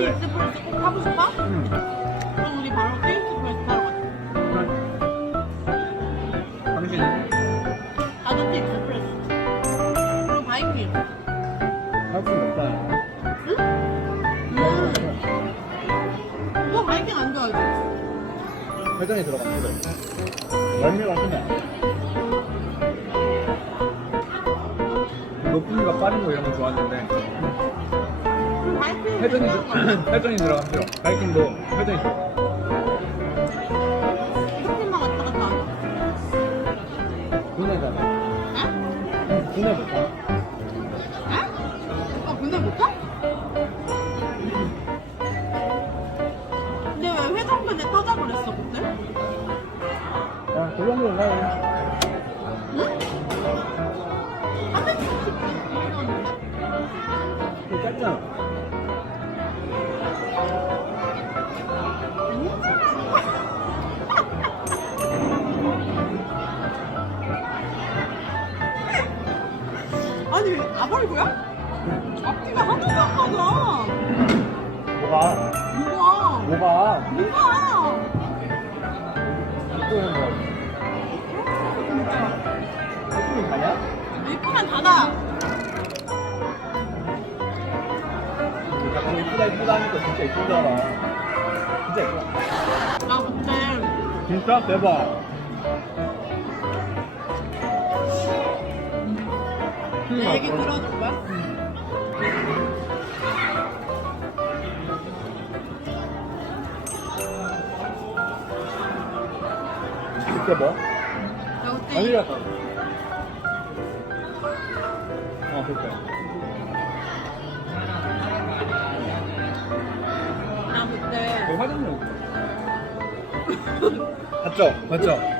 왜, 왜? 익스프레스 꼭 하고 싶어? 응. 그럼 우리 바로 테이스프레스 타러 가자. 당신은? 나도 익스프레스. 그리고 바이킹. 할수 없다. 응? 음. 너 바이킹 안 좋아하지? 회전이 들어가면 그래. 열매가 크네. 높은 거 빠른 거 이런 거 좋아하는데 회전이 아니야? 회전이 싫어. 바이킹도 회전이 들어. 이렇게만 왔다 갔다. 분해잖아. 응? 응, 분해 아니 아벌구야? 앞뒤가 하나도 안 맞아 뭐가? 뭐가 뭐가? 뭐가 이거는 뭐? 이거는 가냐? 이쁘면 닫아 약간 이쁘다 이쁘다 하니까 진짜 알아. 진짜 이쁘다. 나 그때 진짜 대박. 내 얘기 들어줄 거야? 그때 뭐? 나 그때 가루. 어, 그때. 나 그때 그 화장품. 맞죠? 맞죠?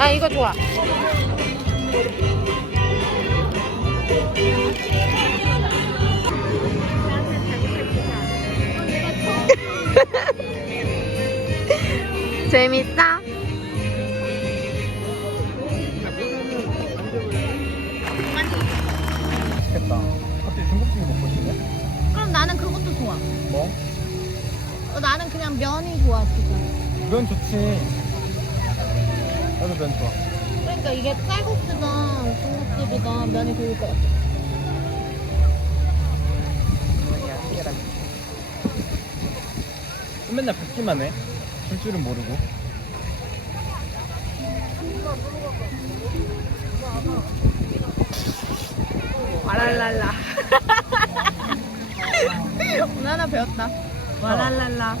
나 이거 좋아. 재밌어? 맛있겠다. 갑자기 중국집 먹고 싶네? 그럼 나는 그것도 좋아. 뭐? 어, 나는 그냥 면이 좋아 지금. 면 좋지. 나도 면 좋아. 그러니까 이게 쌀국수든 중국집이든 면이 좋을 것 같아. 맨날 붓기만 해. 줄 줄은 모르고. 와랄랄라. 오늘 하나 배웠다. 와랄랄라.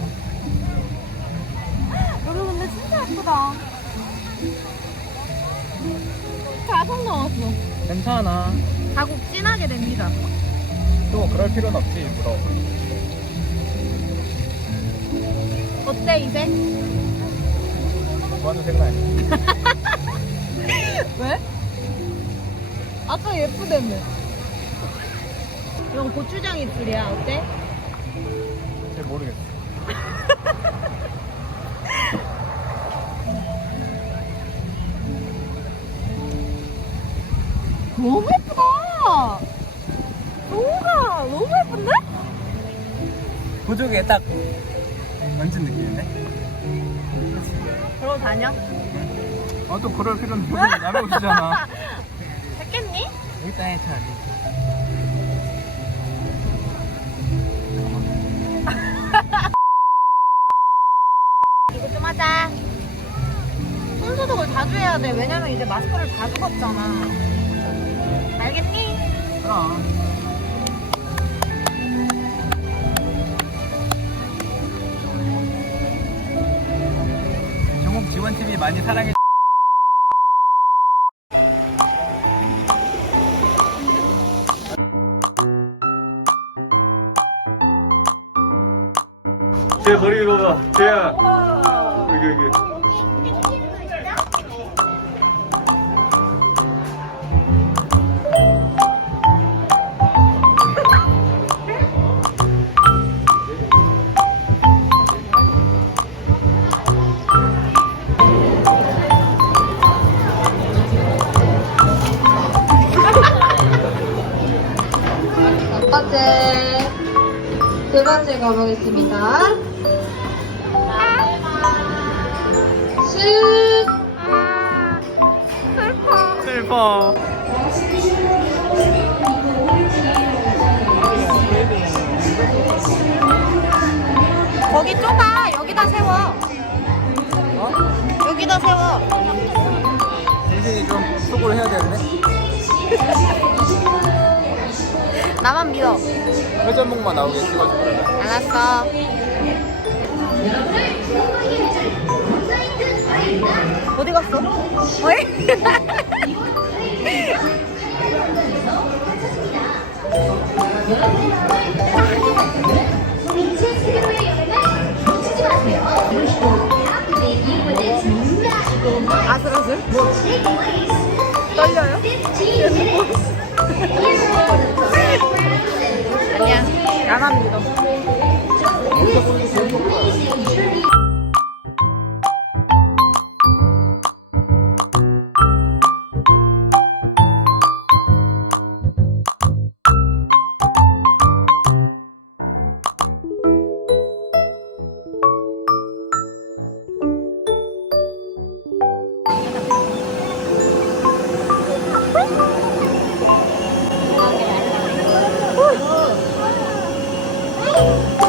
여러분 근데 진짜 예쁘다. 가성 넣었어. 괜찮아. 자국 진하게 됩니다. 또 그럴 필요는 없지, 일부러. 어때 이제? 색은 아니야. 왜? 아까 예쁘다며. 이건 고추장 입술이야. 어때? 잘 모르겠어. 보조개 딱 만진 느낌인데? 그러고 다녀? 어, 아또 그럴 필요는 없고 날아오시잖아 했겠니? 여기 땅에 차 이거 좀 하자 손 소독을 자주 해야 돼 왜냐면 이제 마스크를 자주 벗잖아 알겠니? 그럼 지원 TV 많이 사랑해. 제 머리 봐봐. 제야. 여기 여기. 번째 가보겠습니다. 슛! 슬퍼. 거기 좁아. 여기다 세워. 어? 여기다 세워. 인생이 좀 속으로 해야 되는데. 나만 믿어. 회전목만 나오게 찍어줘. 알았어. 어디 갔어? 어이? 아슬아슬? Lord.